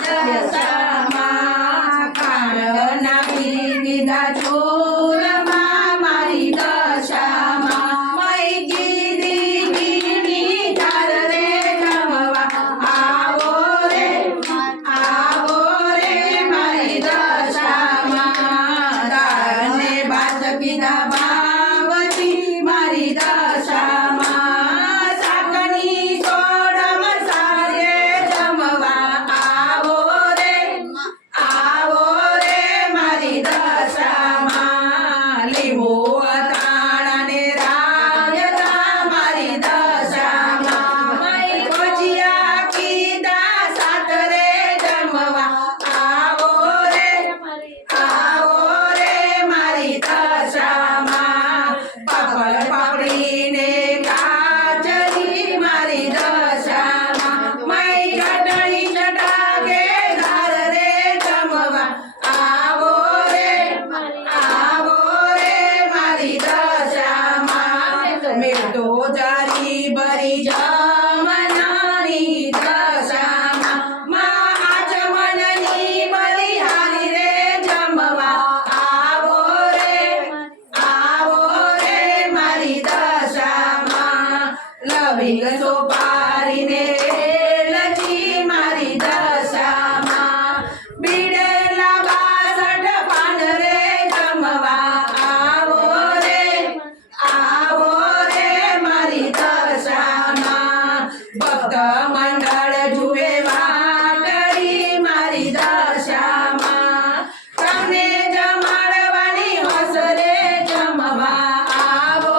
દશામાં ખાંડ નાખી દીધા ચૂરમાં મારી દશામાં મય કીધી ઘીની ધાર રે જમવા આવો રે મારી દશામાં દાળને ભાત કીધા બાવથી મારી દશામાં શાકની સોળ મસાલે જમવા આવો રે મારી દશામાં લીંબુ અથાણાને રાયતા મારી દશામાં ભજીયા કીધા સાત રે જમવા આવો રે મારી દશામાં પાપડ પાપડીને કાચરી મારી દશામાં મય ચટણી ચટાકે ધાર રે જમવા આવો રે મારી દશામાં મેળો જારી ભરી જમનાની દશામાં માં આચમનની બલિહારી રે જમવા આવો રે મારી દશામાં લવિંગ સોપારીને લચી મારી દશામાં બીડેલા 62 પાન રે જમવા આવો રે મારી દશામાં ભક્ત મંડળ જુએ વાટડી મારી દશામાં તમને જમાડવાની હોશ રે જમવા આવો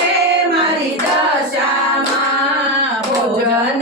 રે મારી દશામાં ભોજન